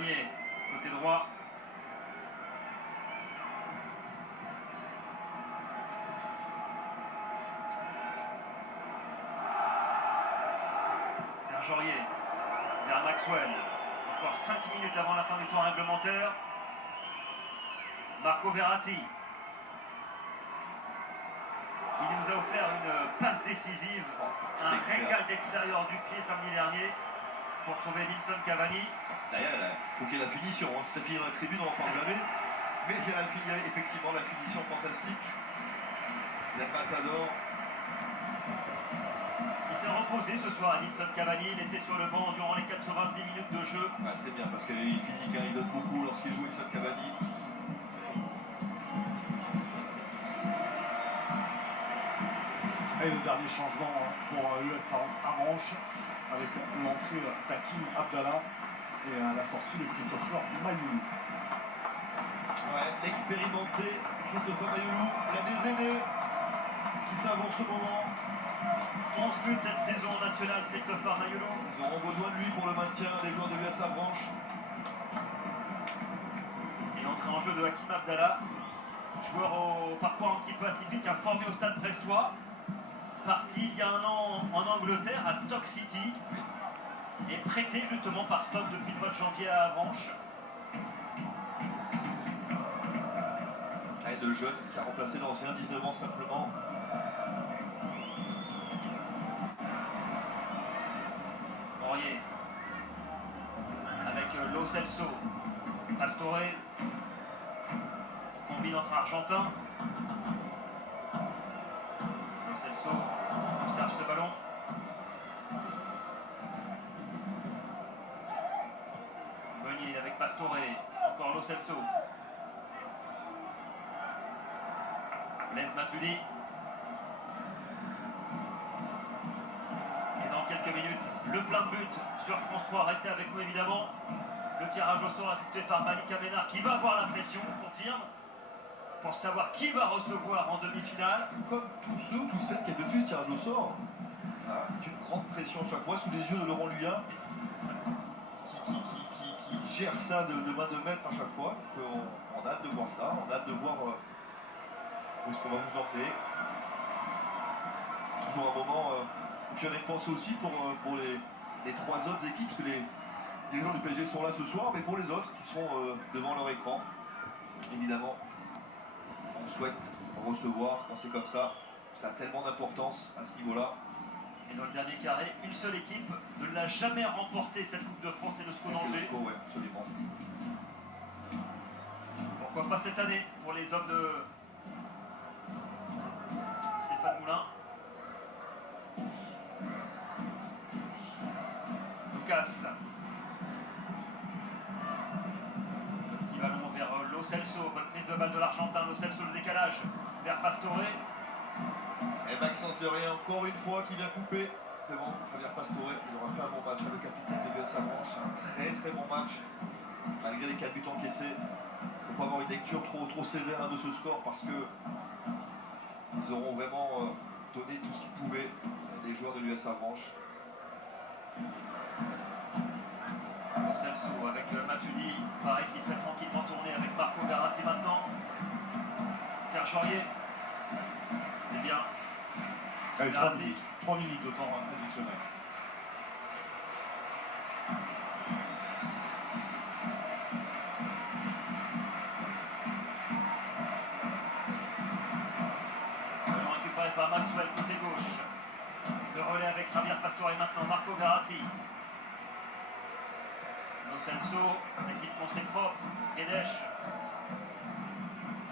Meunier, côté droit. Serge Aurier vers Maxwell. Encore 5 minutes avant la fin du temps réglementaire. Marco Verratti, qui nous a offert une passe décisive, un régal d'extérieur du pied samedi dernier pour trouver Edinson Cavani. D'ailleurs, il faut qu'il y ait la finition. Hein. Si ça finit dans la tribune, on n'en parle jamais. Mais il y a effectivement la finition fantastique. Il y a Matador. Il s'est reposé ce soir, Edinson Cavani, laissé sur le banc durant les 90 minutes de jeu. Ah, c'est bien parce qu'il est physique, hein. Il donne beaucoup lorsqu'il joue Edinson Cavani. Et le dernier changement pour l'US Avranches avec l'entrée d'Hakim Abdallah et à la sortie de Christopher Mayoulou. Ouais, l'expérimenté Christopher Mayoulou, il y a des aînés qui savent en ce moment. 11 buts cette saison nationale, Christopher Mayoulou. Ils auront besoin de lui pour le maintien des joueurs de l'US Avranches. Et l'entrée en jeu de Hakim Abdallah, joueur au parcours un petit peu atypique, formé au stade brestois. Parti il y a un an en Angleterre à Stoke City et prêté justement par Stoke depuis le mois de janvier à Avranches. Et le jeune qui a remplacé l'ancien, 19 ans simplement. Aurier avec Lo Celso, Pastore, on combine entre Argentin. Lo Celso observe ce ballon. Meunier avec Pastore, encore Lo Celso. Blaise Matuidi. Et dans quelques minutes, le plein de but sur France 3. Restez avec nous évidemment. Le tirage au sort effectué par Malika Ménard qui va avoir la pression, on confirme, pour savoir qui va recevoir en demi-finale. Comme tous ceux ou toutes celles qui effectuent ce tirage au sort. Ah, c'est une grande pression chaque fois sous les yeux de Laurent Luyin qui gère ça de main de maître à chaque fois. On a hâte de voir ça, on a hâte de voir où est-ce qu'on va nous emmener. Toujours un moment qui en est pensé aussi pour les trois autres équipes, parce que les dirigeants du PSG sont là ce soir, mais pour les autres qui seront devant leur écran, évidemment, on souhaite recevoir quand c'est comme ça. Ça a tellement d'importance à ce niveau-là. Et dans le dernier carré, une seule équipe ne l'a jamais remporté cette Coupe de France, c'est le SCO d'Angers. Oui, absolument. Pourquoi pas cette année pour les hommes de Stéphane Moulin. Lucas. Le petit ballon vers Lo Celso, bonne prise de balle de l'Argentin. Lo Celso, le décalage vers Pastore. Et Maxence de Rien, encore une fois, qui vient couper devant Javier Pastore. Il aura fait un bon match. Le capitaine de l'US Avranches, c'est un très très bon match. Malgré les 4 buts encaissés, il ne faut pas avoir une lecture trop sévère de ce score parce que ils auront vraiment donné tout ce qu'ils pouvaient, les joueurs de l'US Avranches. Lo Celso avec Matuidi, pareil qui fait tranquillement tourner avec Marco Verratti maintenant. Serge Aurier, c'est bien. 3 minutes de temps additionnel. Ballon récupéré par Maxwell côté gauche. Le relais avec Javier Pastore et maintenant Marco Verratti. Lo Celso, l'équipe pensée propre. Guedes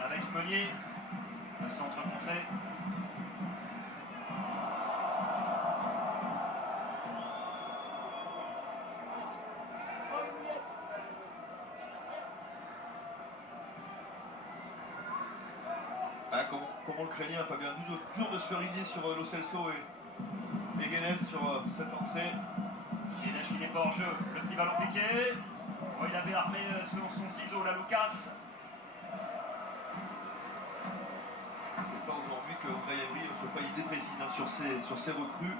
avec Meunier. Le centre contré. Ah, comment le craignait Fabien, dur de se faire régner sur Lo Celso et Guedes sur cette entrée. Guedes qui n'est pas hors jeu. Le petit ballon piqué. Oh, il avait armé son ciseau là, Lucas. C'est pas aujourd'hui que Unai Emery se fait idée précise hein, sur ses recrues.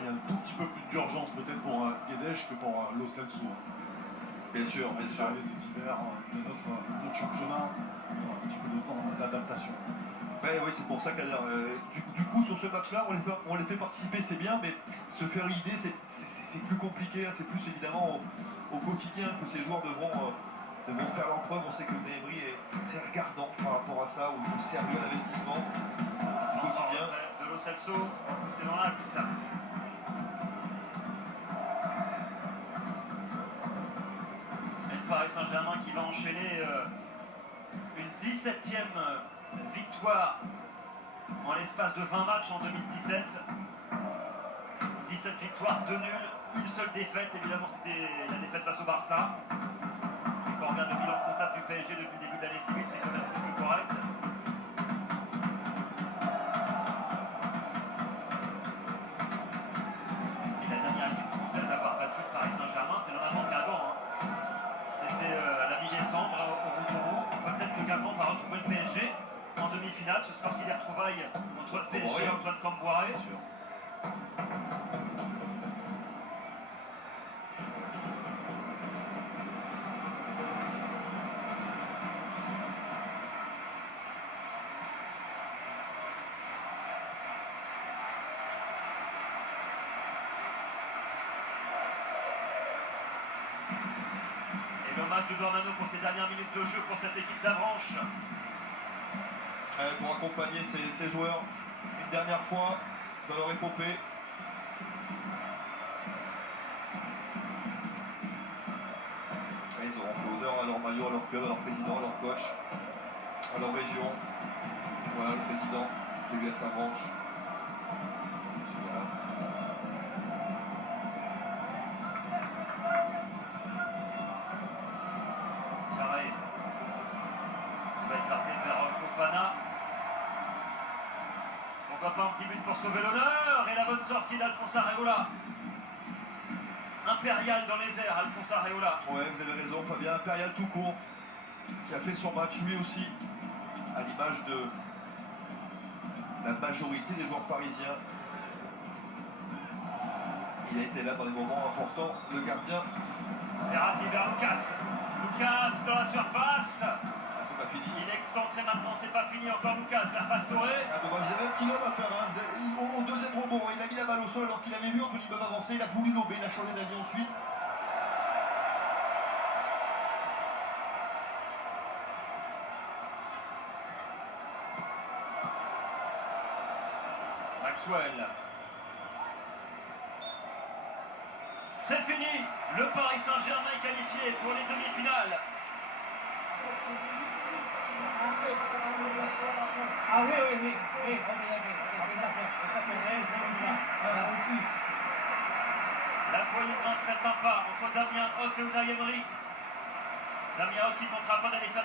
il y a un tout petit peu plus d'urgence peut-être pour Guedes que pour Lo Celso. Bien sûr, bien sûr. Arrivé cet hiver de notre championnat, un petit peu de temps d'adaptation. Ouais, oui, c'est pour ça qu'à dire, du coup, sur ce match-là, on les fait participer, c'est bien, mais se faire une idée, c'est plus compliqué. Hein, c'est plus évidemment au quotidien que ces joueurs devront faire leur preuve. On sait que Emery est très regardant par rapport à ça, au sérieux à l'investissement du quotidien. De Lo Celso, c'est dans l'axe. Et le Paris Saint-Germain qui va enchaîner une 17e victoire en l'espace de 20 matchs en 2017. 17 victoires, 2 nuls, une seule défaite. Évidemment, c'était la défaite face au Barça. Et quand on regarde le bilan comptable du PSG depuis le début de l'année civile, c'est quand même plus que correct. Et la dernière équipe française à avoir battu le Paris Saint-Germain, c'est l'en avant de Guingamp. Hein. C'était à la mi-décembre au Routourou. Peut-être que Guingamp va retrouver le PSG en demi-finale. Ce sera aussi des retrouvailles entre le PSG et Antoine Camboiré. Et le match de Dornano pour ces dernières minutes de jeu pour cette équipe d'Avranches. Pour accompagner ces joueurs une dernière fois dans leur épopée. Ils auront fait honneur à leur maillot, à leur club, à leur président, à leur coach, à leur région. Voilà le président de l'US Avranches. Pareil. On va écarter vers Fofana. Pourquoi pas un petit but pour sauver l'honneur. Et la bonne sortie d'Alphonse Areola. Impérial dans les airs, Alphonse Areola. Ouais, vous avez raison, Fabien. Impérial tout court, qui a fait son match lui aussi, à l'image de la majorité des joueurs parisiens. Il a été là dans les moments importants, le gardien. Verratti vers Lucas. Lucas dans la surface. Ah, c'est pas fini. Il est excentré maintenant, c'est pas fini. Encore Lucas vers Pastore. Ah, dommage, il avait un petit lobe à faire. Hein. Au deuxième rebond, il a mis la balle au sol alors qu'il avait vu Anthony Beuve avancer. Il a voulu lober, il a changé d'avis ensuite. Maxwell. C'est fini. Le Paris Saint-Germain est qualifié pour les demi-finales. Ah oui, oui, oui, oui, ok. La poignée de main très sympa entre Damien Hoth et Unai Emery. Damien Hoth qui ne manquera pas d'aller faire des